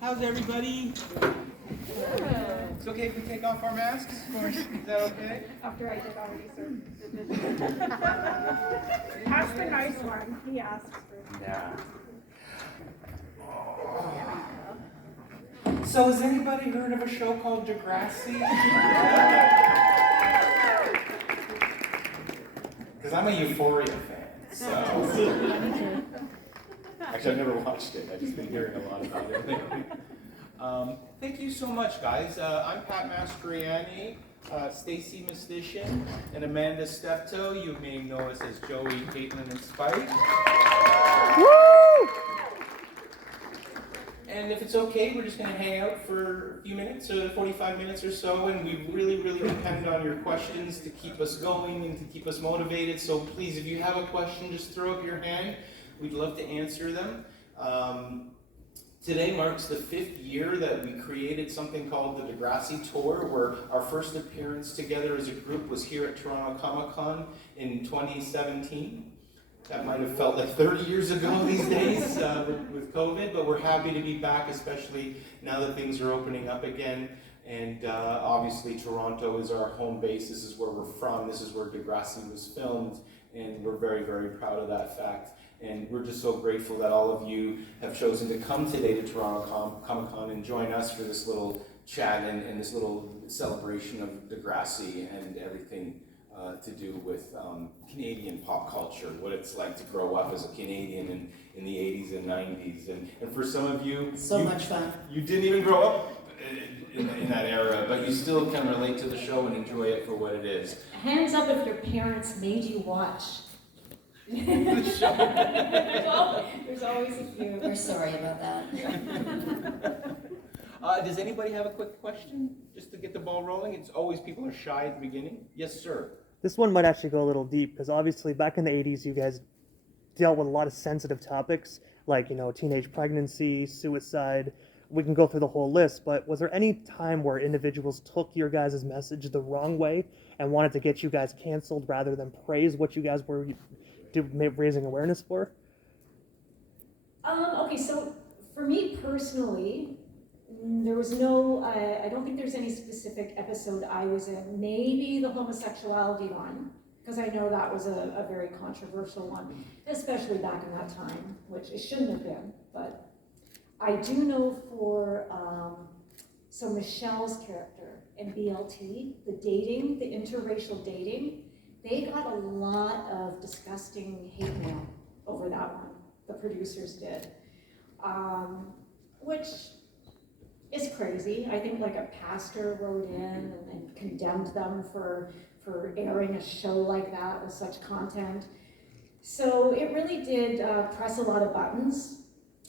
How's everybody? It's okay if we take off our masks? Of course. Is that okay? After I did already, sir. That's the nice one. He asks for. Yeah. So has anybody heard of a show called Degrassi? Because I'm a Euphoria fan, so. Actually, I've never watched it. I've just been hearing a lot about it. Thank you so much, guys. I'm Pat Mastroianni, Stacy Mistician, and Amanda Steptoe. You may know us as Joey, Caitlin, and Spike. Woo! And if it's okay, we're just going to hang out for a few minutes, 45 minutes or so, and we really depend on your questions to keep us going and to keep us motivated. So please, if you have a question, just throw up your hand. We'd love to answer them. Today marks the 5th year that we created something called the Degrassi Tour, where our first appearance together as a group was here at Toronto Comic-Con in 2017. That might have felt like 30 years ago these days with COVID, but we're happy to be back, especially now that things are opening up again. And obviously Toronto is our home base. This is where we're from. This is where Degrassi was filmed, and we're very proud of that fact. And we're just so grateful that all of you have chosen to come today to Toronto Comic-Con and join us for this little chat and this little celebration of Degrassi and everything to do with Canadian pop culture, what it's like to grow up as a Canadian in the 80s and 90s. And for some of you, much fun. You didn't even grow up in that era, but you still can relate to the show and enjoy it for what it is. Hands up if your parents made you watch. There's always a few. We're sorry about that. Does anybody have a quick question, just to get the ball rolling? It's always people are shy at the beginning. Yes, sir. This one might actually go a little deep, because obviously back in the 80s you guys dealt with a lot of sensitive topics, like, teenage pregnancy, suicide. We can go through the whole list, but was there any time where individuals took your guys' message the wrong way and wanted to get you guys canceled rather than praise what you guys were raising awareness for? Okay, so for me personally, there was no, I don't think there's any specific episode I was in. Maybe the homosexuality one, because I know that was a very controversial one, especially back in that time, which it shouldn't have been. But I do know for, so Michelle's character in BLT, the interracial dating, they got a lot of disgusting hate mail over that one, the producers did, which is crazy. I think like a pastor wrote in and condemned them for airing a show like that with such content. So it really did press a lot of buttons,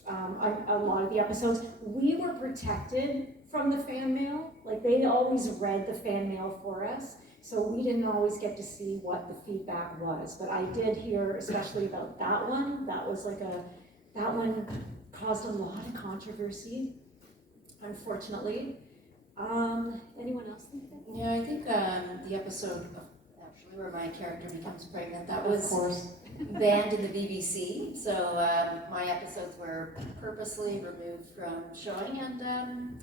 a lot of the episodes. We were protected from the fan mail, like they always read the fan mail for us. So we didn't always get to see what the feedback was, but I did hear, especially about that one. That was that one caused a lot of controversy, unfortunately. Anyone else think that? Yeah, I think the episode actually where my character becomes pregnant, that was banned in the BBC. So my episodes were purposely removed from showing, and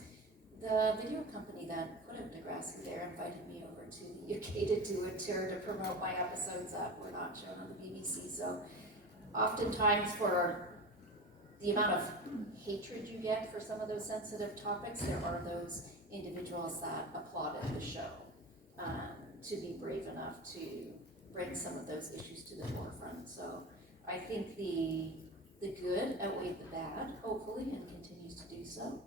the video company that put up Degrassi there invited me over to the UK to do a tour to promote my episodes that were not shown on the BBC. So oftentimes for the amount of hatred you get for some of those sensitive topics, there are those individuals that applauded the show to be brave enough to bring some of those issues to the forefront. So I think the good outweighed the bad, hopefully, and continues to do so.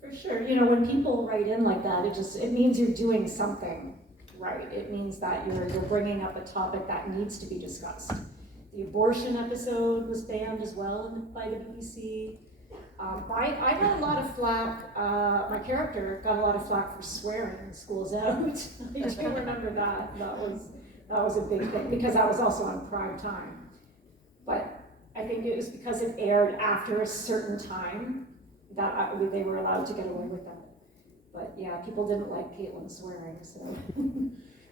For sure. When people write in like that, it means you're doing something right. It means that you're bringing up a topic that needs to be discussed. The abortion episode was banned as well by the BBC. I got a lot of flack. My character got a lot of flack for swearing in Schools Out. I do remember that. That was a big thing because that was also on prime time. But I think it was because it aired after a certain time that they were allowed to get away with that. But yeah, people didn't like Caitlin swearing, so.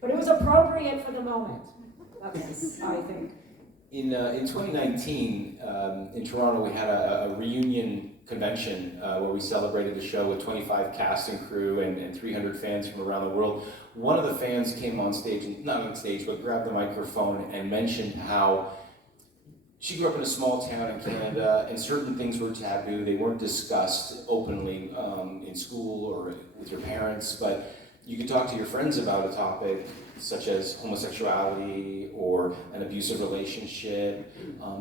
But it was appropriate for the moment. That's, I think. In 2019, in Toronto, we had a reunion convention where we celebrated the show with 25 cast and crew and 300 fans from around the world. One of the fans came on stage, not on stage, but grabbed the microphone and mentioned how she grew up in a small town in Canada, and certain things were taboo. They weren't discussed openly in school or with your parents, but you could talk to your friends about a topic such as homosexuality or an abusive relationship.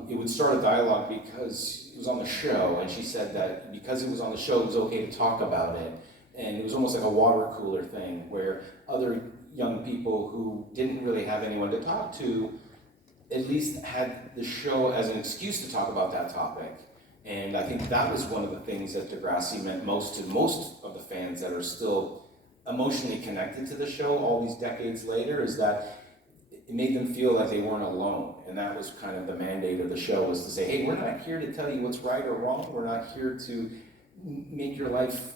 It would start a dialogue because it was on the show, and she said that because it was on the show, it was okay to talk about it. And it was almost like a water cooler thing where other young people who didn't really have anyone to talk to at least had the show as an excuse to talk about that topic. And I think that was one of the things that Degrassi meant most to most of the fans that are still emotionally connected to the show all these decades later, is that it made them feel like they weren't alone. And that was kind of the mandate of the show, was to say, hey, we're not here to tell you what's right or wrong. We're not here to make your life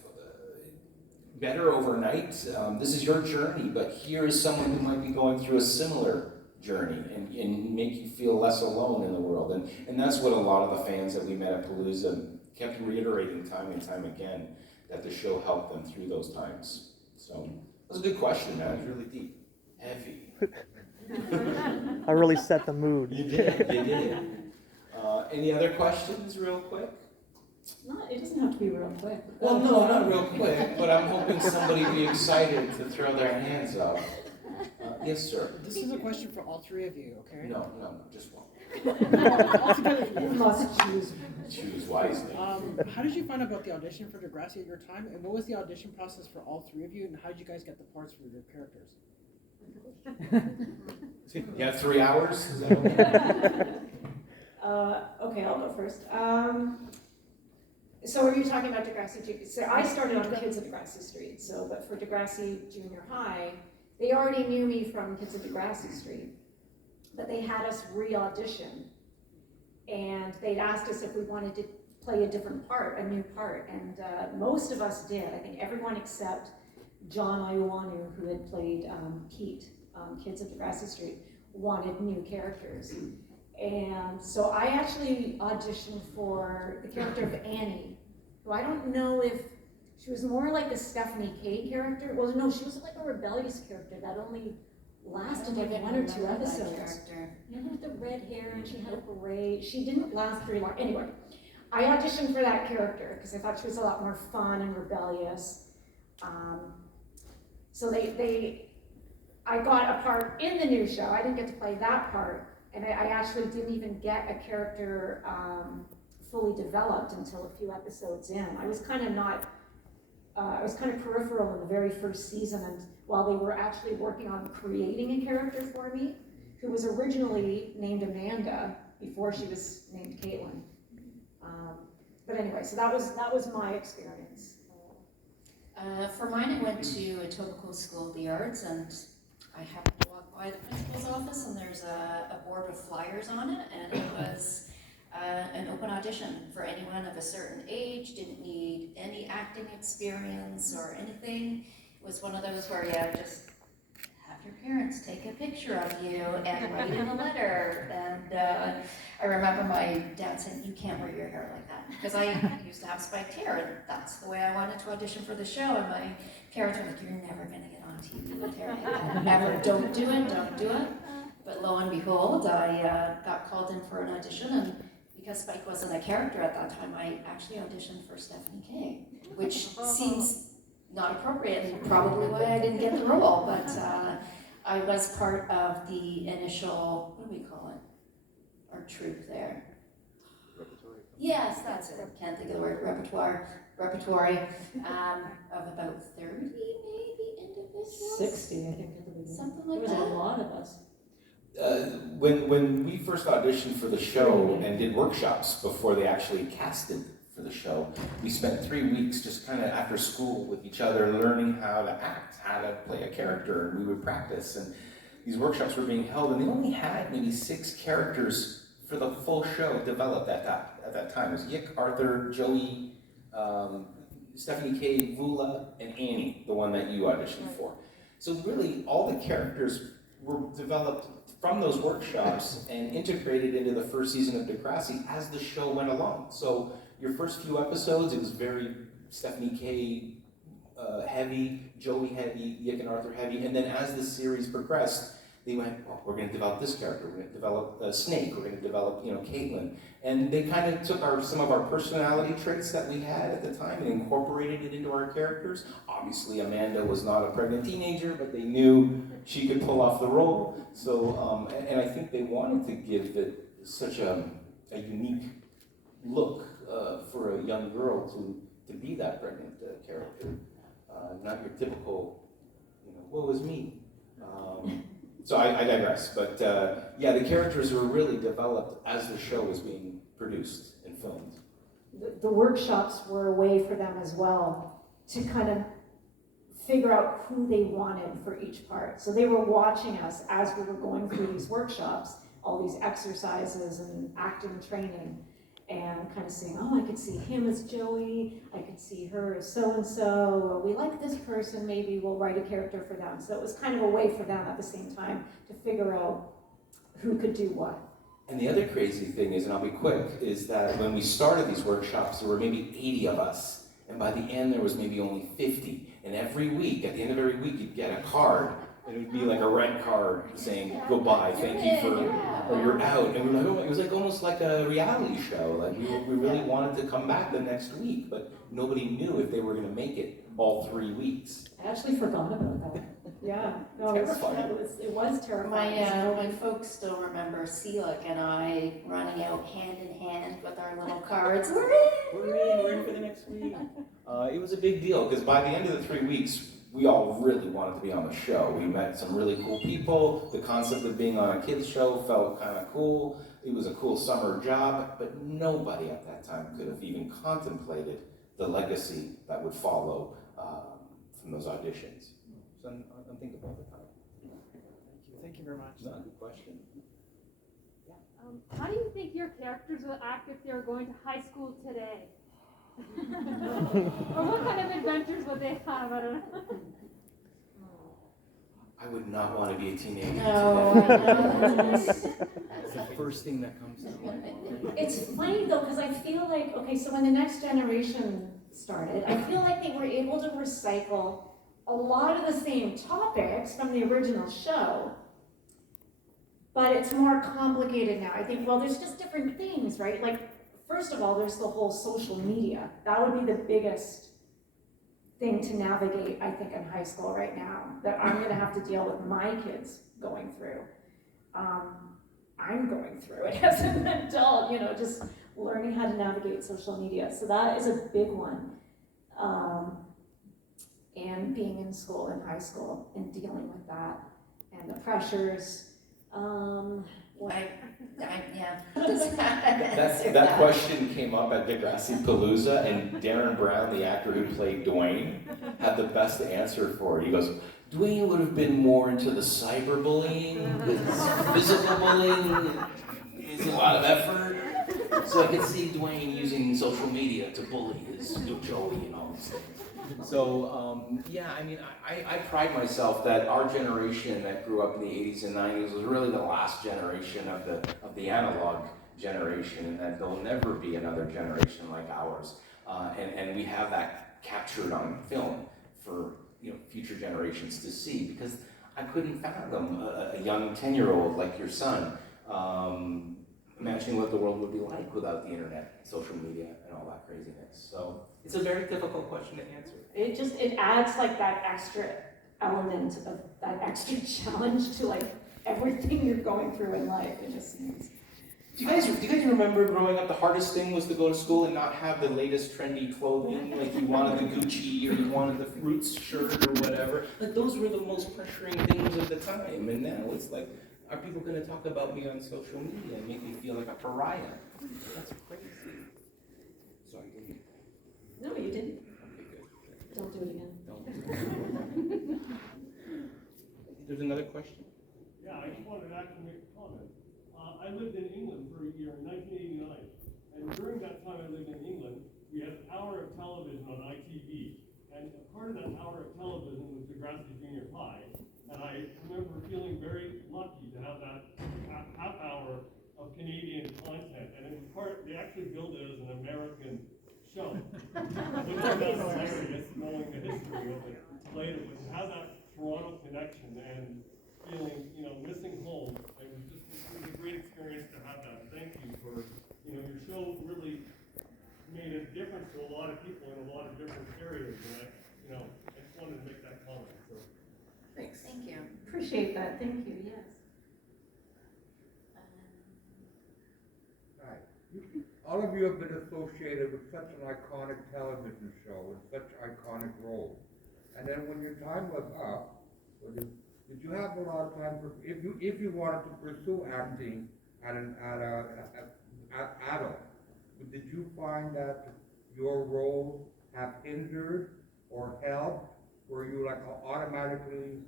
better overnight. This is your journey, but here is someone who might be going through a similar journey and make you feel less alone in the world. And that's what a lot of the fans that we met at Palooza kept reiterating time and time again, that the show helped them through those times. So that was a good question, man. It was really deep, heavy. I really set the mood. You did. Any other questions real quick? It doesn't have to be real quick. Well, no, not real quick, but I'm hoping somebody be excited to throw their hands up. Yes, sir. This is a question for all three of you, okay? No, just one. All together. You must choose. Choose wisely. How did you find out about the audition for Degrassi at your time, and what was the audition process for all three of you, and how did you guys get the parts for your characters? You have 3 hours? Is that okay? Okay, I'll go first. So are you talking about Degrassi? So I started on Kids of Degrassi Street, but for Degrassi Junior High, they already knew me from Kids of Degrassi Street, but they had us re-audition, and they'd asked us if we wanted to play a different part, a new part, and most of us did. I think everyone except John Iowanu, who had played Pete, Kids of Degrassi Street, wanted new characters. And so I actually auditioned for the character of Annie, who I don't know if she was more like the Stephanie K character. Well, no, she was like a rebellious character that only lasted like 1 or 2 episodes. Remember with the red hair and she had a beret? She didn't last very long. Anyway, I auditioned for that character because I thought she was a lot more fun and rebellious. So I got a part in the new show. I didn't get to play that part. And I actually didn't even get a character fully developed until a few episodes in. I was kind of peripheral in the very first season, and while they were actually working on creating a character for me, who was originally named Amanda before she was named Caitlin. But anyway, so that was my experience. For mine, I went to Etobicoke School of the Arts, and I happened to walk by the principal's office, and there's a board with flyers on it, and it was an open audition for anyone of a certain age, didn't need any acting experience or anything. It was one of those where you just have your parents take a picture of you and write in a letter. And I remember my dad saying, you can't wear your hair like that, because I used to have spiked hair, and that's the way I wanted to audition for the show. And my parents were like, you're never going to get on TV with hair like that. Ever. Don't do it. But lo and behold, I got called in for an audition, and because Spike wasn't a character at that time, I actually auditioned for Stephanie K, which seems not appropriate and probably why I didn't get the role, but I was part of the initial, what do we call it? Our troupe there. Yes, that's it. Can't think of the word. Repertory of about 30 maybe individuals. 60, I think, at the beginning. Something There like was that. a lot of us. When we first auditioned for the show and did workshops before they actually casted for the show, we spent 3 weeks just kind of after school with each other learning how to act, how to play a character, and we would practice. And these workshops were being held, and they only had maybe 6 characters for the full show developed at that time. It was Yick, Arthur, Joey, Stephanie K, Vula, and Annie, the one that you auditioned for. So really, all the characters were developed from those workshops and integrated into the first season of Degrassi as the show went along. So your first few episodes, it was very Stephanie K heavy, Joey heavy, Yick and Arthur heavy, and then as the series progressed, they went, well, we're going to develop this character, we're going to develop Snake, we're going to develop, Caitlin. And they kind of took some of our personality traits that we had at the time and incorporated it into our characters. Obviously, Amanda was not a pregnant teenager, but they knew she could pull off the role. So, and I think they wanted to give it such a unique look for a young girl to be that pregnant character. Not your typical, woe is me. So I digress, but yeah, the characters were really developed as the show was being produced and filmed. The workshops were a way for them as well to kind of figure out who they wanted for each part. So they were watching us as we were going through these workshops, all these exercises and acting training, and kind of saying, oh, I could see him as Joey, I could see her as so-and-so, or we like this person, maybe we'll write a character for them. So it was kind of a way for them at the same time to figure out who could do what. And the other crazy thing is, and I'll be quick, is that when we started these workshops, there were maybe 80 of us, and by the end there was maybe only 50. And every week, at the end of every week, you'd get a card, and it would be like a rent card saying, goodbye, thank you for, or you're out. And we were like, oh, it was like almost like a reality show. Like we really wanted to come back the next week, but nobody knew if they were going to make it all 3 weeks. I actually forgot about that. Yeah, no, it was terrifying. My folks still remember Seelig and I running out hand in hand with our little cards. We're in for the next week. It was a big deal because by the end of the 3 weeks, we all really wanted to be on the show. We met some really cool people. The concept of being on a kids show felt kind of cool. It was a cool summer job, but nobody at that time could have even contemplated the legacy that would follow from those auditions. So unthinkable at the time. Thank you very much. No, good question. How do you think your characters will act if they were going to high school today? Or what kind of adventures would they have? I don't know. I would not want to be a teenager No, today. I know. That's the first thing that comes to mind. It's funny though, because I feel like, okay, so when the next generation started, I feel like they were able to recycle a lot of the same topics from the original show, but it's more complicated now. I think, well, there's just different things, right? Like, first of all, there's the whole social media. That would be the biggest thing to navigate, I think, in high school right now, that I'm gonna have to deal with my kids going through. I'm going through it as an adult, just learning how to navigate social media. So that is a big one. And being in school, in high school, and dealing with that, and the pressures. That question came up at Degrassi Palooza, and Darren Brown, the actor who played Dwayne, had the best answer for it. He goes, Dwayne would have been more into the cyberbullying, because physical bullying is a lot of effort. So I could see Dwayne using social media to bully his new Joey and all these things. So, yeah, I mean, I pride myself that our generation that grew up in the 80s and 90s was really the last generation of the analog generation, and that there'll never be another generation like ours. And we have that captured on film for future generations to see, because I couldn't fathom a young 10-year-old like your son imagining what the world would be like without the internet, social media, and all that craziness. So it's a very difficult question to answer. It adds like that extra element of that extra challenge to like everything you're going through in life. It just seems. Do you guys remember growing up, the hardest thing was to go to school and not have the latest trendy clothing? Like you wanted the Gucci or you wanted the Fruits shirt or whatever. Like those were the most pressuring things of the time. And now it's like, are people going to talk about me on social media and make me feel like a pariah? That's crazy. Sorry, didn't you? No, you didn't. Okay, good. Don't do it again. Don't. There's another question. Yeah, I just wanted to actually make a comment. I lived in England for a year in 1989, and during that time I lived in England, we had an hour of television on ITV, and a part of that hour of television was Degrassi Junior High, and I remember feeling very lucky to have that half hour of Canadian content, and it was they actually billed it as an American not necessarily just knowing the history of it later, but to have that Toronto connection and feeling, missing home, it was a great experience to have that. Thank you for, your show really made a difference to a lot of people in a lot of different areas, and I just wanted to make that comment, so. Thanks. Thank you. Appreciate that, thank you, yes. Right. All of you have been associated with such an iconic television show and such iconic roles. And then when your time was up, did you have a lot of time for, if you wanted to pursue acting at adult, did you find that your roles have hindered or helped? Were you like automatically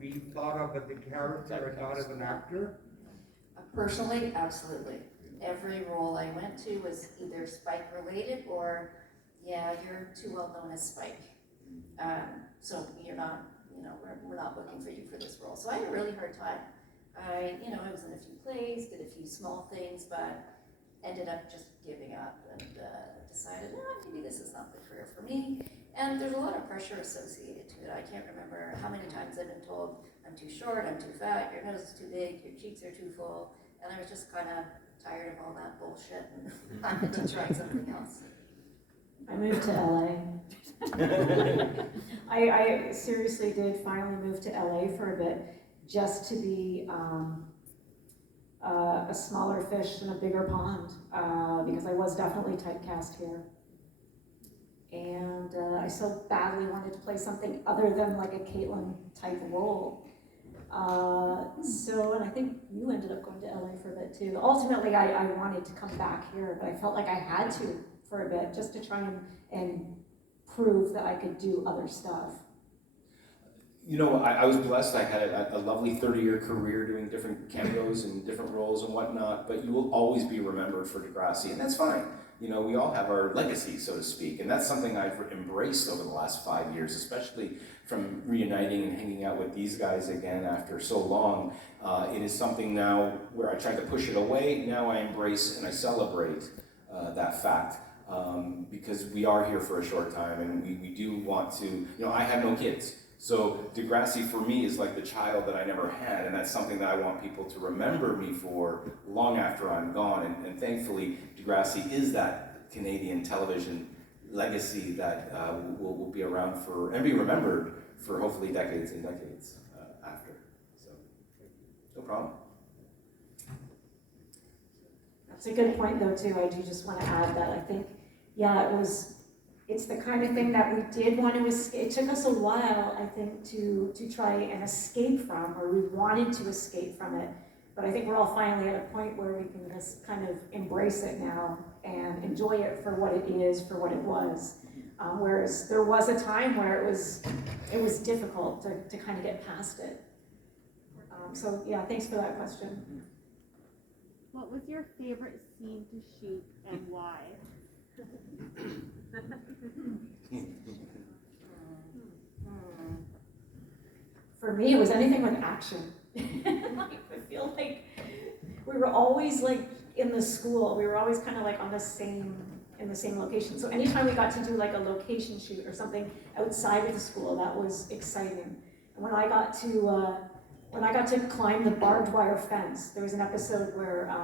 be thought of as a character and not as an actor? Personally, absolutely. Every role I went to was either Spike related or, yeah, you're too well known as Spike. So you're not, we're not looking for you for this role. So I had a really hard time. I was in a few plays, did a few small things, but ended up just giving up and decided, maybe this is not the career for me. And there's a lot of pressure associated to it. I can't remember how many times I've been told, I'm too short, I'm too fat, your nose is too big, your cheeks are too full. And I was just kind of tired of all that bullshit and wanted to try something else. I moved to LA. I seriously did finally move to LA for a bit, just to be a smaller fish in a bigger pond, because I was definitely typecast here. And I so badly wanted to play something other than like a Caitlin type role. And I think you ended up going to LA for a bit too. Ultimately, I wanted to come back here, but I felt like I had to for a bit, just to try and prove that I could do other stuff. I was blessed. I had a lovely 30-year career doing different cameos and different roles and whatnot, but you will always be remembered for Degrassi, and that's fine. We all have our legacy, so to speak, and that's something I've embraced over the last 5 years, especially from reuniting and hanging out with these guys again after so long. It is something now where I tried to push it away. Now I embrace and I celebrate that fact. Because we are here for a short time, and we do want to, I have no kids. So Degrassi for me is like the child that I never had, and that's something that I want people to remember me for long after I'm gone. And thankfully, Degrassi is that Canadian television legacy that will be around for, and be remembered for hopefully decades and decades after. So, no problem. That's a good point though too. I do just want to add that I think, it's the kind of thing that we did want to escape. It took us a while, I think, to try and escape from, or we wanted to escape from it. But I think we're all finally at a point where we can just kind of embrace it now and enjoy it for what it is, for what it was. Whereas there was a time where it was difficult to kind of get past it. Thanks for that question. What was your favorite scene to shoot and why? For me, it was anything with action. I feel like we were always like in the school. We were always kind of like in the same location. So anytime we got to do like a location shoot or something outside of the school, that was exciting. And when I got to climb the barbed wire fence, there was an episode where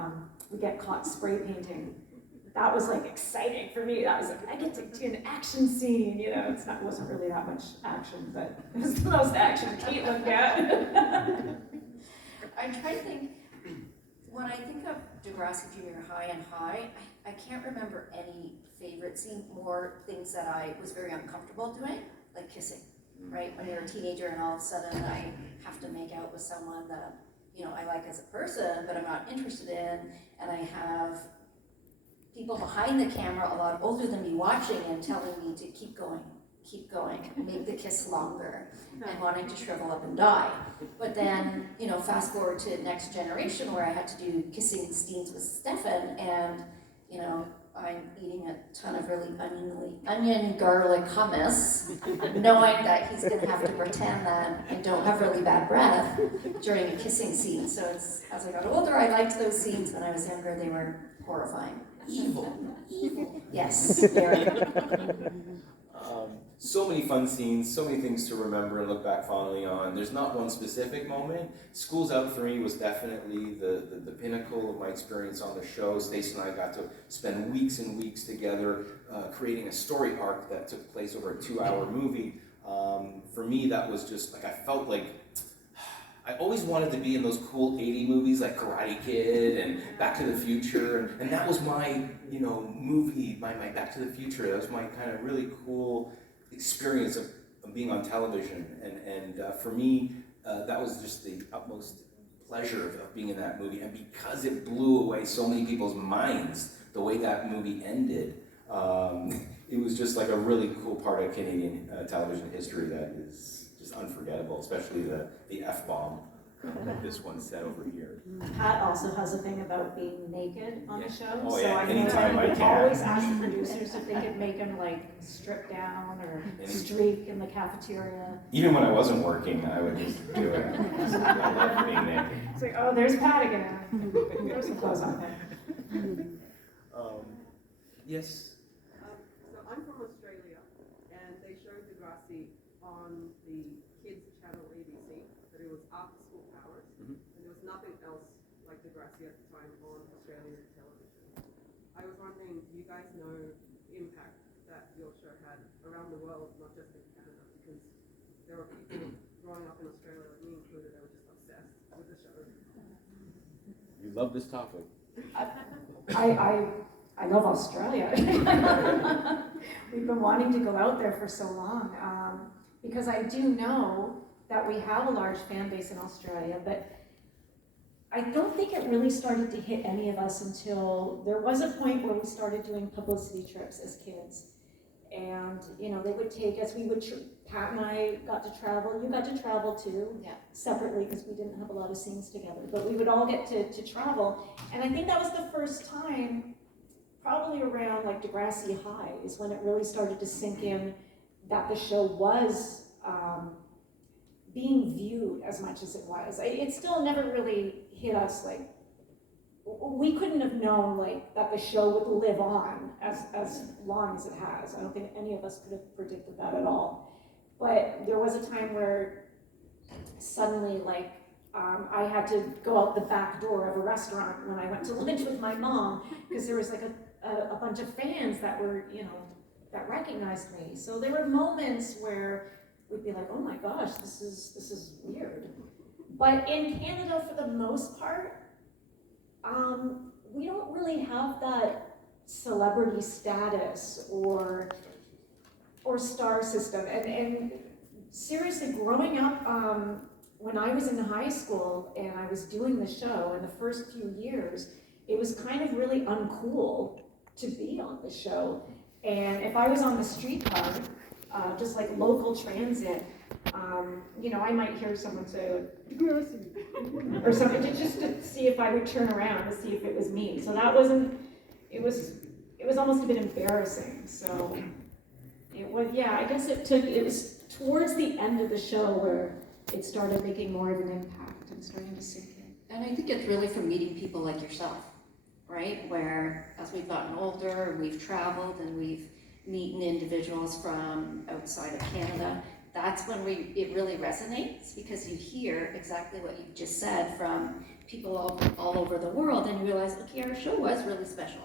we get caught spray painting. That was like exciting for me. That was like, I get to do an action scene, it wasn't really that much action, but it was the most action Caitlin got. I'm trying to think, when I think of Degrassi Junior High and High, I can't remember any favorite scene, more things that I was very uncomfortable doing, like kissing, right? When you're a teenager and all of a sudden I have to make out with someone that, I like as a person, but I'm not interested in, and I have people behind the camera a lot older than me watching and telling me to keep going, make the kiss longer, and wanting to shrivel up and die. But then, fast forward to Next Generation where I had to do kissing scenes with Stefan, and, I'm eating a ton of really onion garlic hummus, knowing that he's gonna have to pretend that I don't have really bad breath during a kissing scene. So as I got older, I liked those scenes. When I was younger, they were horrifying. Evil. Yes, very. So many fun scenes, so many things to remember and look back fondly on. There's not one specific moment. Schools Out for me was definitely the pinnacle of my experience on the show. Stacey and I got to spend weeks and weeks together creating a story arc that took place over a 2-hour movie. For me, that was just like, I felt like I always wanted to be in those cool 80 movies like Karate Kid and Back to the Future, and that was my, movie, my Back to the Future. That was my kind of really cool experience of being on television, and for me, that was just the utmost pleasure of being in that movie. And because it blew away so many people's minds, the way that movie ended, it was just like a really cool part of Canadian television history that is just unforgettable, especially the F-bomb that this one said over here. Pat also has a thing about being naked on the show. Oh, so yeah, I know anytime that I we can. always ask the producers if they could make him like strip down or streak in the cafeteria. Even when I wasn't working, I would just do it. I love being naked. It's like, oh, there's Pat again. There's some clothes on there. Yes. So I'm from Australia, and they showed Degrassi on the kids channel ABC, but it was after school hours, and there was nothing else like Degrassi at the time on Australian television. I was wondering, do you guys know the impact that your show had around the world, not just in Canada, because there were people growing up in Australia, like me included, that were just obsessed with the show. You love this topic. I love Australia. We've been wanting to go out there for so long because I do know that we have a large fan base in Australia, but I don't think it really started to hit any of us until there was a point where we started doing publicity trips as kids. And, they would take us, Pat and I got to travel, you got to travel too, separately because we didn't have a lot of scenes together, but we would all get to travel. And I think that was the first time, probably around like Degrassi High, is when it really started to sink in that the show was being viewed as much as it was. It still never really hit us like, we couldn't have known like that the show would live on as long as it has. I don't think any of us could have predicted that at all. But there was a time where suddenly like I had to go out the back door of a restaurant when I went to lunch with my mom because there was like a bunch of fans that were, that recognized me. So there were moments where we'd be like, oh my gosh, this is weird. But in Canada, for the most part, we don't really have that celebrity status or star system. And seriously, growing up, when I was in high school and I was doing the show in the first few years, it was kind of really uncool to be on the show. And if I was on the streetcar, just like local transit, I might hear someone say, Degrassi, or something, just to see if I would turn around to see if it was me. So that wasn't, it was almost a bit embarrassing. So it was, I guess it was towards the end of the show where it started making more of an impact and starting to sink in. And I think it's really from meeting people like yourself, right? Where as we've gotten older, we've traveled and we've meeting individuals from outside of Canada, that's when it really resonates, because you hear exactly what you just said from people all over the world, and you realize, okay, our show was really special.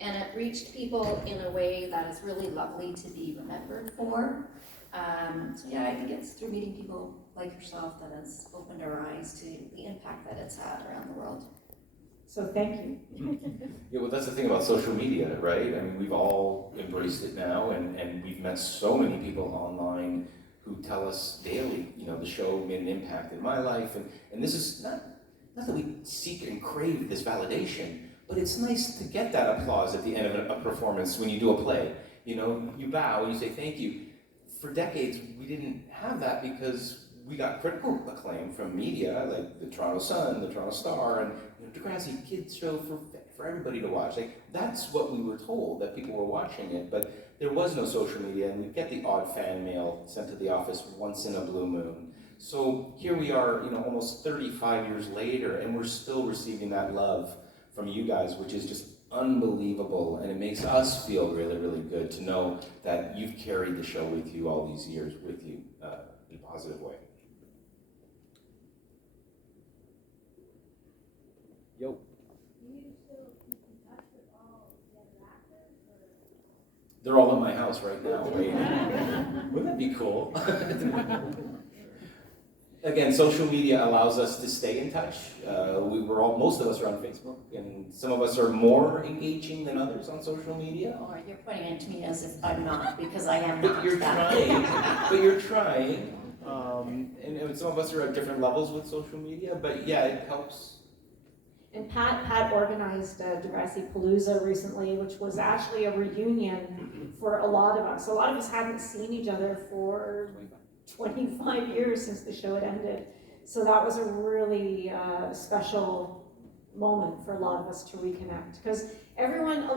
And it reached people in a way that is really lovely to be remembered for. So I think it's through meeting people like yourself that has opened our eyes to the impact that it's had around the world. So thank you. Yeah, well, that's the thing about social media, right? I mean, we've all embraced it now, and we've met so many people online who tell us daily, the show made an impact in my life, and this is not that we seek and crave this validation, but it's nice to get that applause at the end of a performance when you do a play. You bow and you say thank you. For decades, we didn't have that because we got critical acclaim from media, like the Toronto Sun, the Toronto Star, and Degrassi kids show for everybody to watch. Like, that's what we were told, that people were watching it, but there was no social media, and we'd get the odd fan mail sent to the office once in a blue moon. So here we are, almost 35 years later, and we're still receiving that love from you guys, which is just unbelievable, and it makes us feel really, really good to know that you've carried the show with you all these years with you in a positive way. Yo. They're all at my house right now waiting. Wouldn't that be cool? Again, social media allows us to stay in touch. Most of us are on Facebook, and some of us are more engaging than others on social media. Oh, you're pointing it to me as if I'm not, because I am not. But you're trying. But you're trying. And some of us are at different levels with social media, but yeah, it helps. And Pat organized Degrassi Palooza recently, which was actually a reunion for a lot of us. A lot of us hadn't seen each other for 25 years since the show had ended. So that was a really special moment for a lot of us to reconnect, because everyone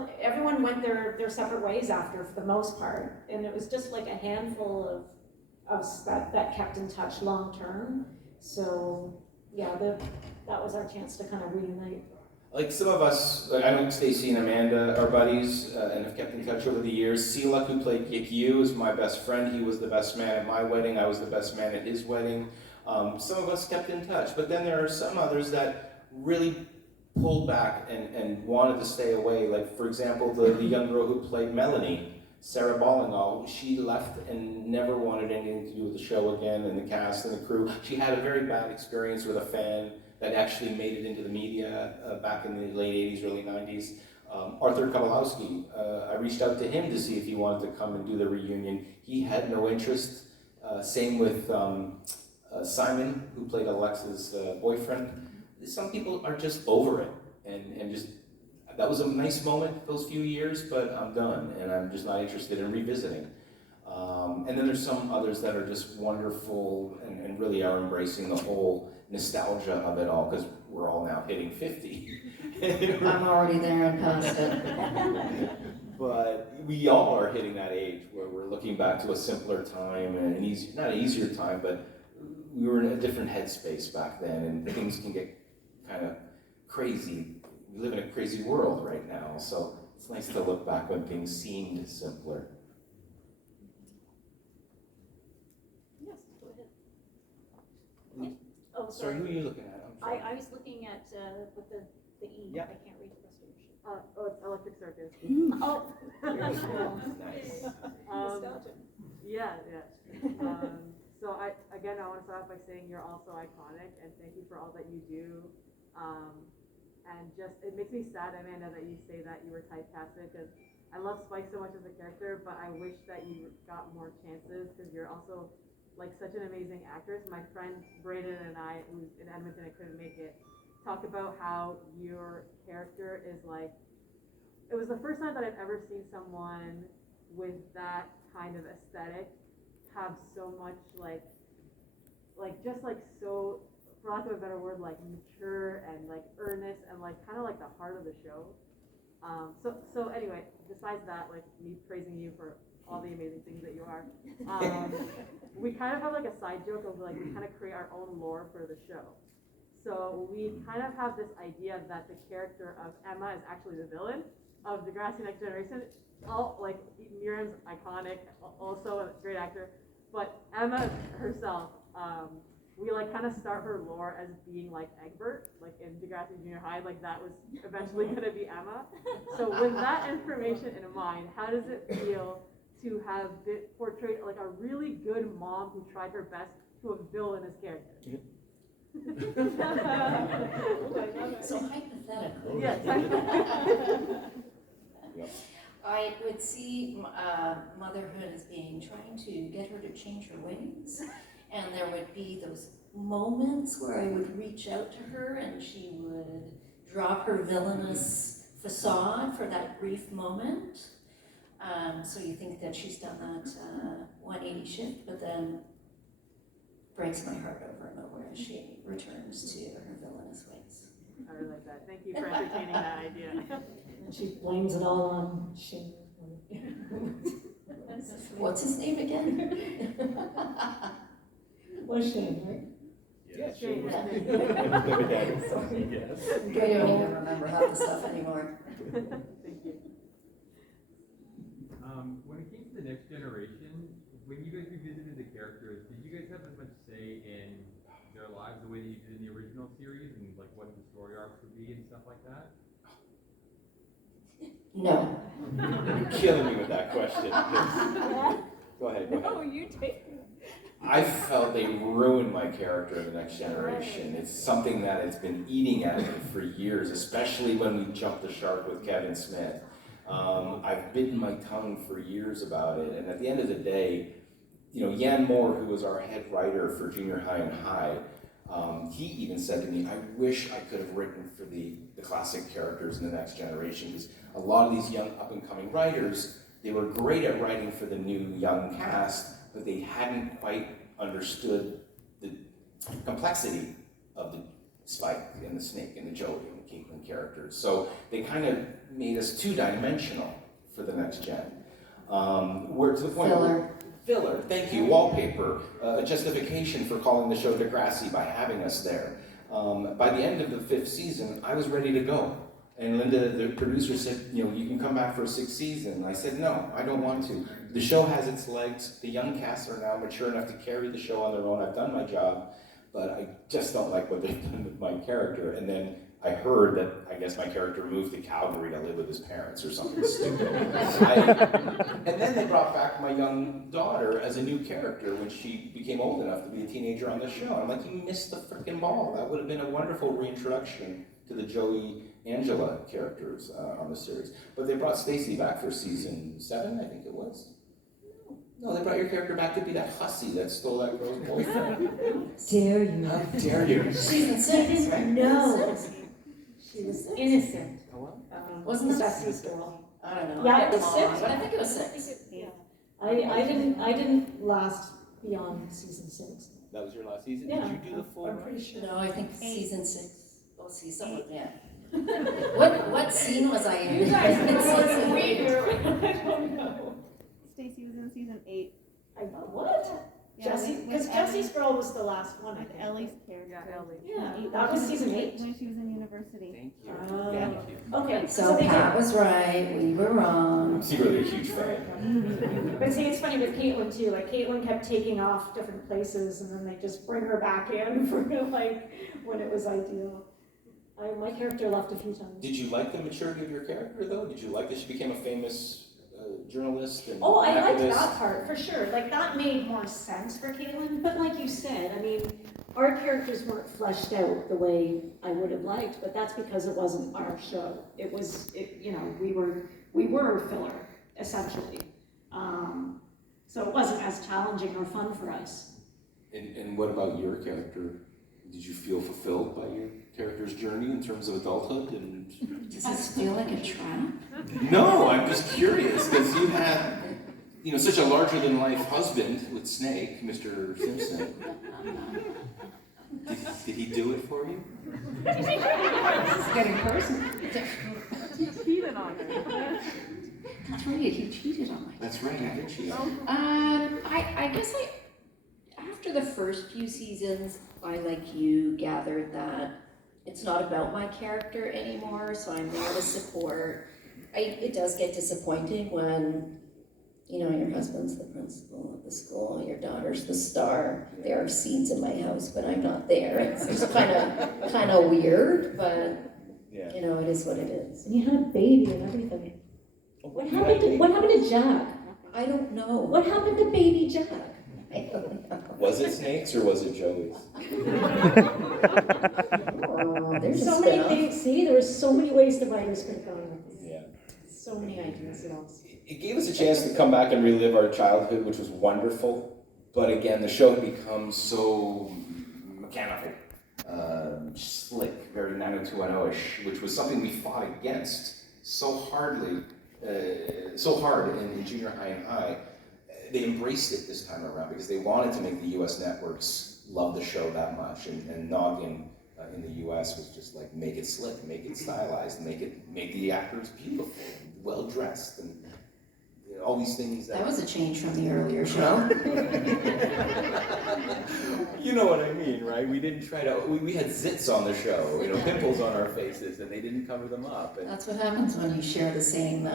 went their separate ways after, for the most part, and it was just like a handful of us that kept in touch long term. So yeah, that was our chance to kind of reunite. Like some of us, I know Stacy and Amanda are buddies and have kept in touch over the years. Silak, who played Yik Yu, is my best friend. He was the best man at my wedding. I was the best man at his wedding. Some of us kept in touch, but then there are some others that really pulled back and wanted to stay away. Like, for example, the young girl who played Melanie, Sarah Ballingall, she left and never wanted anything to do with the show again, and the cast and the crew. She had a very bad experience with a fan that actually made it into the media back in the late 80s, early 90s. Arthur Kowalowski, I reached out to him to see if he wanted to come and do the reunion. He had no interest. Same with Simon, who played Alexa's boyfriend. Some people are just over it, and just, that was a nice moment those few years, but I'm done, and I'm just not interested in revisiting. And then there's some others that are just wonderful and really are embracing the whole nostalgia of it all, because we're all now hitting 50. I'm already there and past it. But we all are hitting that age where we're looking back to a simpler time and not an easier time, but we were in a different headspace back then, and things can get kind of crazy. We live in a crazy world right now, so it's nice to look back when things seemed simpler. Yes, go ahead. Oh, Sorry, who are you looking at? I'm sorry. I was looking at with the E. Yeah. I can't read the rest of your sheet. It's Electric Circus. Oh, very cool. Nice. Nostalgic. Yeah. So I want to start off by saying you're also iconic, and thank you for all that you do. And just, it makes me sad, Amanda, that you say that you were typecasted, because I love Spike so much as a character, but I wish that you got more chances, because you're also like such an amazing actress. My friend Brayden and I, who's in Edmonton and couldn't make it, talk about how your character is like, it was the first time that I've ever seen someone with that kind of aesthetic have so much just like so, for lack of a better word, like mature and like earnest and like kind of like the heart of the show. So anyway, besides that, like me praising you for all the amazing things that you are, we kind of have like a side joke of like, we kind of create our own lore for the show. So we kind of have this idea that the character of Emma is actually the villain of Degrassi Next Generation. Like Miriam's iconic, also a great actor, but Emma herself, we like kind of start her lore as being like Egbert, like in Degrassi Junior High, like that was eventually going to be Emma. So with that information in mind, how does it feel to have portrayed like a really good mom who tried her best to a villainous character? So hypothetical. Yes. I would see motherhood as being trying to get her to change her ways, and there would be those moments where I would reach out to her and she would drop her villainous facade for that brief moment. So you think that she's done that 180 shift, but then breaks my heart over and over as she returns to her villainous ways. I really like that. Thank you for entertaining that idea. And she blames it all on Shane. What's his name again? Was Shane, right? Yeah, Shane. sure. I don't even remember half the stuff anymore. Thank you. When it came to the next generation, when you guys revisited the characters, did you guys have as much say in their lives the way that you did in the original series, and like what the story arcs would be and stuff like that? No. You're killing me with that question. Go ahead. No, you take it. I felt they ruined my character in the next generation. It's something that has been eating at me for years, especially when we jumped the shark with Kevin Smith. I've bitten my tongue for years about it, and at the end of the day, you know, Yan Moore, who was our head writer for junior high and high, he even said to me, I wish I could have written for the classic characters in the next generation, because a lot of these young up-and-coming writers, they were great at writing for the new young cast, but they hadn't quite understood the complexity of the Spike and the Snake and the Joey and the Caitlin characters. So they kind of made us two-dimensional for the next gen. We're to the point where filler, thank you, wallpaper, a justification for calling the show Degrassi by having us there. By the end of the 5th season, I was ready to go. And Linda, the producer, said, you know, you can come back for a 6th season. I said, no, I don't want to. The show has its legs. The young cast are now mature enough to carry the show on their own. I've done my job, but I just don't like what they've done with my character. And then I heard that, I guess my character moved to Calgary to live with his parents or something stupid. And then they brought back my young daughter as a new character when she became old enough to be a teenager on the show. I'm like, you missed the freaking ball. That would have been a wonderful reintroduction to the Joey Angela characters on the series. But they brought Stacy back for season 7, I think it was. No, they brought your character back to be that hussy that stole that girl's boyfriend. Dare you? How dare you? Season 6, right? No. She was innocent. Wasn't it Jesse's girl. I don't know. Yeah, it was 6. But I think it was 6. I didn't last beyond season 6. That was your last season? Yeah, Did you do the full I'm run? pretty sure. No, I think season 6. Oh, see, someone, yeah. What scene was I in? You guys It's are season more eight. I don't know. Stacy was in season 8. What? Yeah, Jesse, with because Ellie- Jesse's girl was the last one, I With think. Ellie's character. Yeah, In that was season 8. When she was in university. Thank you. Oh. Thank you. Okay, So they Pat did. was right, we were wrong. I'm secretly a huge fan. But see, it's funny with Caitlin too. Like Caitlin kept taking off different places, and then they just bring her back in for like when it was ideal. My character left a few times. Did you like the maturity of your character, though? Did you like that she became a famous journalist and Oh, I liked activist? that part for sure. Like that made more sense for Caitlin. But like you said, I mean, our characters weren't fleshed out the way I would have liked. But that's because it wasn't our show. It was, you know, we were filler essentially. So it wasn't as challenging or fun for us. And what about your character? Did you feel fulfilled by your character's journey in terms of adulthood? And Does this feel like a trap? no, I'm just curious because you had, you know, such a larger-than-life husband with Snake, Mr. Simpson. Did he do it for you? This is getting personal. He cheated on her. That's right, he cheated on me. That's right, I did cheat. I guess after the first few seasons, I, like you, gathered that it's not about my character anymore, so I'm there to support. It does get disappointing when, you know, your husband's the principal of the school, your daughter's the star. There are scenes in my house, but I'm not there. It's kind of weird, but Yeah. you know, it is what it is. And you had a baby and everything. What happened to Jack? I don't know. What happened to baby Jack? I don't know. Was it Snake's or was it Joey's? Oh, there's So a many spin-off. things. See, there were so many ways the writers could have gone with this. Yeah. So many ideas. It gave us a chance to come back and relive our childhood, which was wonderful. But again, the show had become so mechanical, slick, very 90210-ish, which was something we fought against so hard in junior high and high. They embraced it this time around because they wanted to make the U.S. networks love the show that much, and Noggin in the U.S. was just like, make it slick, make it stylized, make the actors beautiful, well dressed, and all these things That was a change from the earlier show. You know what I mean, right? We didn't try to, we had zits on the show, you know, pimples on our faces, and they didn't cover them up. And That's what happens when you share the same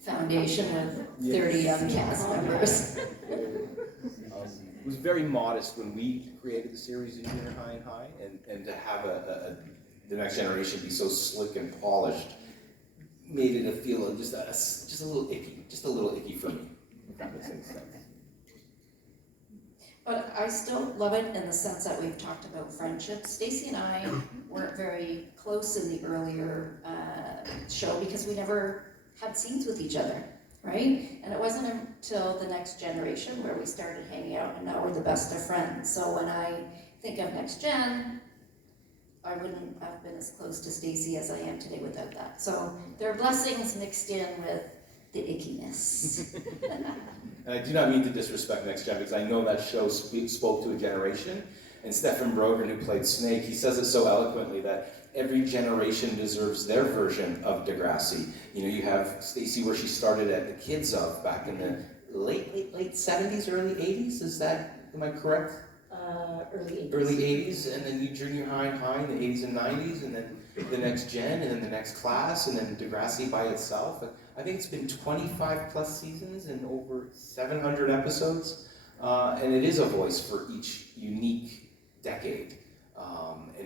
foundation with 30 young cast members. It was very modest when we created the series in junior high and high, and to have the next generation be so slick and polished made it feel just a little icky for me, if that makes any sense. But I still love it in the sense that we've talked about friendship. Stacy and I weren't very close in the earlier show because we never had scenes with each other, right? And it wasn't until the next generation where we started hanging out, and now we're the best of friends. So when I think of next gen, I wouldn't have been as close to Stacy as I am today without that. So there are blessings mixed in with the ickiness. And I do not mean to disrespect Next Gen, because I know that show spoke to a generation. And Stephen Brogan, who played Snake, he says it so eloquently that every generation deserves their version of Degrassi. You know, you have Stacy where she started at the Kids of back in the late 70s, early 80s. Is that, am I correct? Early 80s. Early 80s, and then you junior high and high in the 80s and 90s, and then the Next Gen, and then the next class, and then Degrassi by itself. I think it's been 25 plus seasons and over 700 episodes, and it is a voice for each unique decade.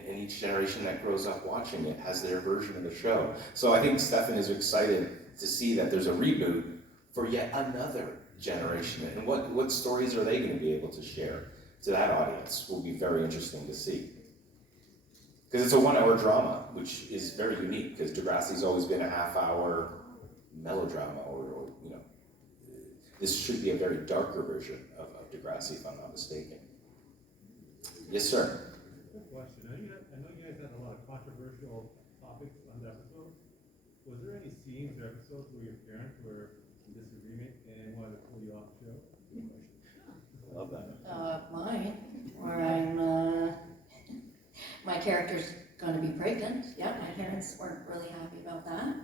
And each generation that grows up watching it has their version of the show. So I think Stefan is excited to see that there's a reboot for yet another generation. And what stories are they going to be able to share to that audience will be very interesting to see. Because it's a 1 hour drama, which is very unique, because Degrassi's always been a half-hour melodrama, or you know, this should be a very darker version of Degrassi, if I'm not mistaken. Yes, sir? Good question. I know you guys had a lot of controversial topics on the episode. Was there any scenes or episodes where your parents were in disagreement and wanted to pull you off the show? I love that. Mine, where my character's going to be pregnant. Yeah, my parents weren't really happy about that.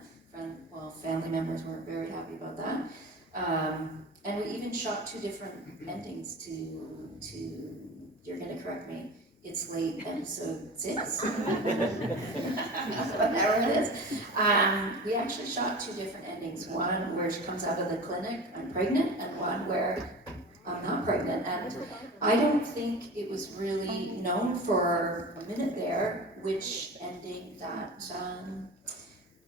Family members weren't very happy about that. And we even shot 2 different endings to you're going to correct me, it's late episode 6. Whatever it is. We actually shot 2 different endings. One where she comes out of the clinic, I'm pregnant, and one where I'm not pregnant. And I don't think it was really known for a minute there which ending that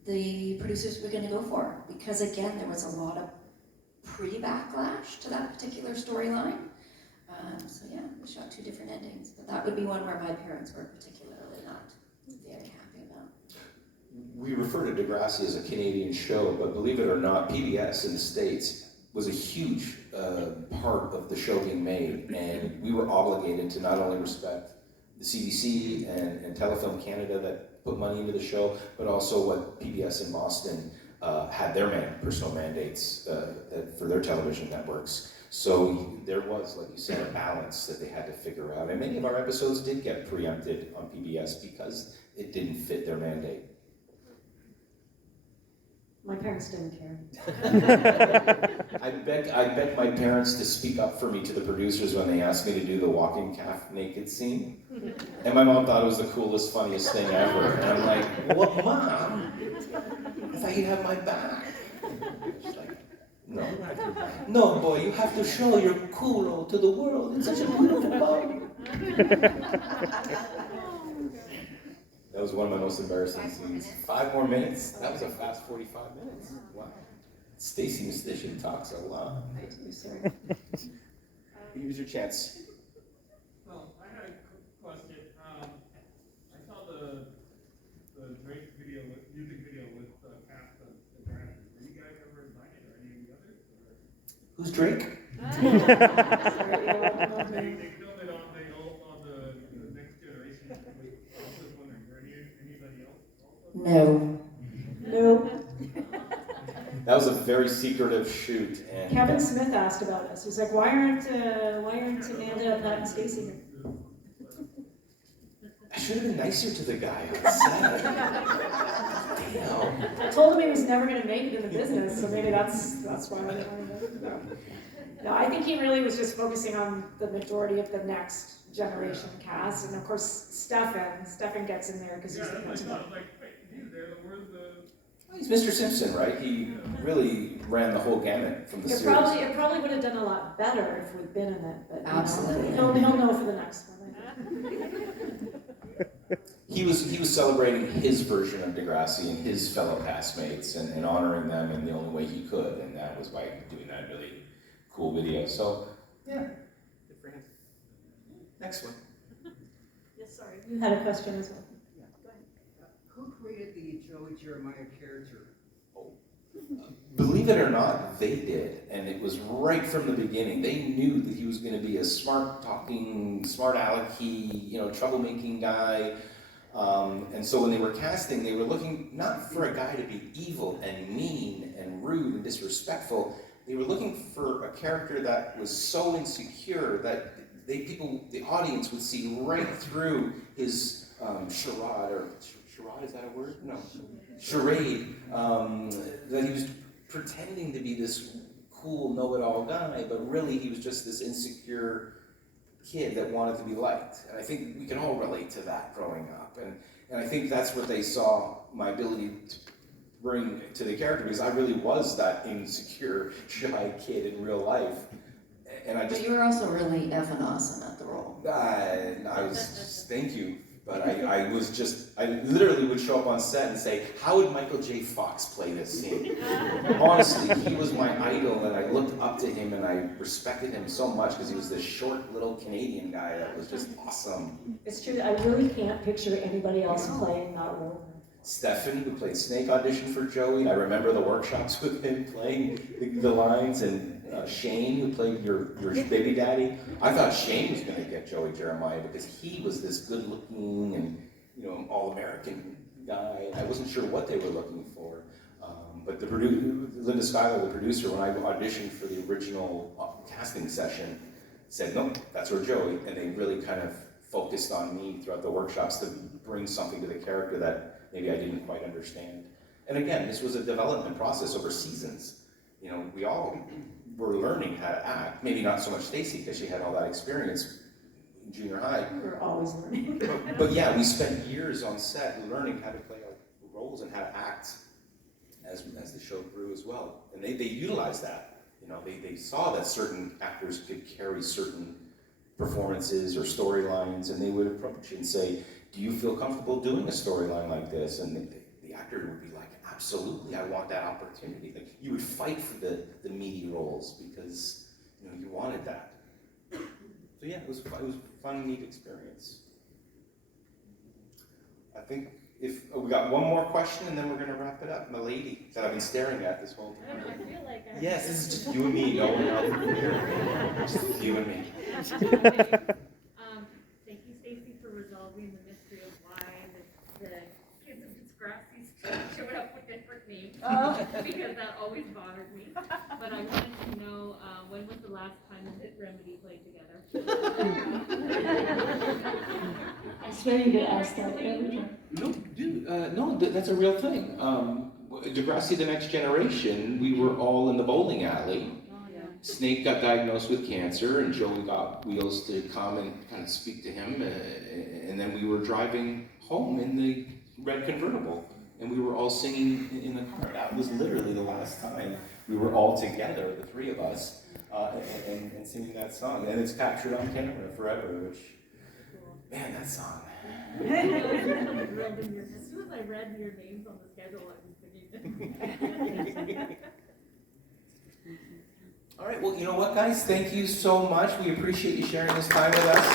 the producers were going to go for. Because again, there was a lot of pre-backlash to that particular storyline. So yeah, we shot 2 different endings. But that would be one where my parents were particularly not very happy about. We refer to Degrassi as a Canadian show, but believe it or not, PBS in the States was a huge part of the show being made, and we were obligated to not only respect the CBC and Telefilm Canada that put money into the show, but also what PBS in Boston had their personal mandates for their television networks. So there was, like you said, a balance that they had to figure out, and many of our episodes did get preempted on PBS because it didn't fit their mandate. My parents didn't care. I begged my parents to speak up for me to the producers when they asked me to do the walking calf naked scene. And my mom thought it was the coolest, funniest thing ever. And I'm like, what, Mom? I thought you'd have my back. She's like, no. No, boy, you have to show your cool to the world. It's such a beautiful mom. That was one of my most embarrassing scenes. 5 more minutes? That was a fast 45 minutes. Wow. Stacy Mustician talks a lot. I do, sir. Use your chance. Well, I had a question. I saw the Drake video, music video with the cast of Degrassi. Were you guys ever invited, or any of the others? Who's Drake? They filmed it on the Next Generation. I was just wondering, were anybody else also? No. No. That was a very secretive shoot, and Kevin Smith asked about us. He's like, why aren't Amanda, Pat, and Stacy here? I should have been nicer to the guy on set. Damn. I told him he was never gonna make it in the business, so maybe that's why I didn't want to. No, I think he really was just focusing on the majority of the next generation cast, and of course Stefan gets in there because he's the principal. He's Mr. Simpson, right? He really ran the whole gamut from the It series. probably would have done a lot better if we'd been in it, but Absolutely. he'll know for the next one. He was celebrating his version of Degrassi and his fellow castmates and honoring them in the only way he could, and that was by doing that really cool video. So, yeah, good for him. Next one. Yes, sorry. You had a question as well. Who created the Joey Jeremiah character? Believe it or not, they did, and it was right from the beginning. They knew that he was going to be a smart-talking, smart-alecky, troublemaking guy. And so when they were casting, they were looking not for a guy to be evil and mean and rude and disrespectful. They were looking for a character that was so insecure that the audience would see right through his charade, or charade, is that a word? No. Charade. That he was pretending to be this cool know-it-all guy, but really he was just this insecure kid that wanted to be liked. And I think we can all relate to that growing up. And I think that's what they saw my ability to bring to the character, because I really was that insecure, shy kid in real life. And I just... But you were also really effing awesome at the role. I was just, thank you. But I literally would show up on set and say, how would Michael J. Fox play this scene? Honestly, he was my idol, and I looked up to him, and I respected him so much because he was this short little Canadian guy that was just awesome. It's true, I really can't picture anybody else playing that role. Stefan, who played Snake, auditioned for Joey. I remember the workshops with him playing the lines, and Shane, who played your baby daddy. I thought Shane was going to get Joey Jeremiah because he was this good-looking and all-American guy. I wasn't sure what they were looking for, but Linda Schuyler, the producer, when I auditioned for the original casting session, said, "Nope, that's where Joey." And they really kind of focused on me throughout the workshops to bring something to the character that maybe I didn't quite understand. And again, this was a development process over seasons. We all were learning how to act. Maybe not so much Stacy, because she had all that experience in junior high. We were always learning. But yeah, we spent years on set learning how to play our roles and how to act as the show grew as well. And they utilized that. They saw that certain actors could carry certain performances or storylines, and they would approach and say, do you feel comfortable doing a storyline like this? And the actor would be like, absolutely, I want that opportunity. Like, you would fight for the meaty roles because you wanted that. So yeah, it was a fun, neat experience. I think we got one more question and then we're gonna wrap it up. The lady that I've been staring at this whole time. I feel like Yes, this is just you and me, no one else. Just you and me. Thank you, Stacy, for resolving the mystery of why the kids of Degrassi showed up with different names, because that always bothered me. But I wanted to know, when was the last time that Remedy played together? I swear you get asked that every time. No, dude, no, that's a real thing. Degrassi, The Next Generation, we were all in the bowling alley. Snake got diagnosed with cancer, and Joey got Wheels to come and kind of speak to him, and then we were driving home in the red convertible, and we were all singing in the car. That was literally the last time we were all together, the three of us, and singing that song. And it's captured on camera forever, which, man, that song. As soon as I read your names on the schedule, I was singing. All right, well, you know what, guys? Thank you so much. We appreciate you sharing this time with us.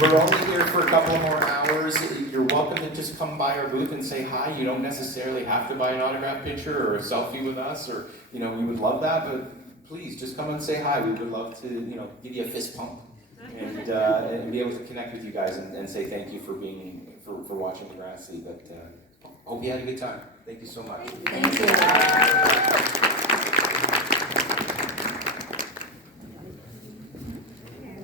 We're only here for a couple more hours. You're welcome to just come by our booth and say hi. You don't necessarily have to buy an autograph picture or a selfie with us, or, we would love that, but please, just come and say hi. We would love to, give you a fist pump and be able to connect with you guys and say thank you for watching Degrassi. But hope you had a good time. Thank you so much. Thank you.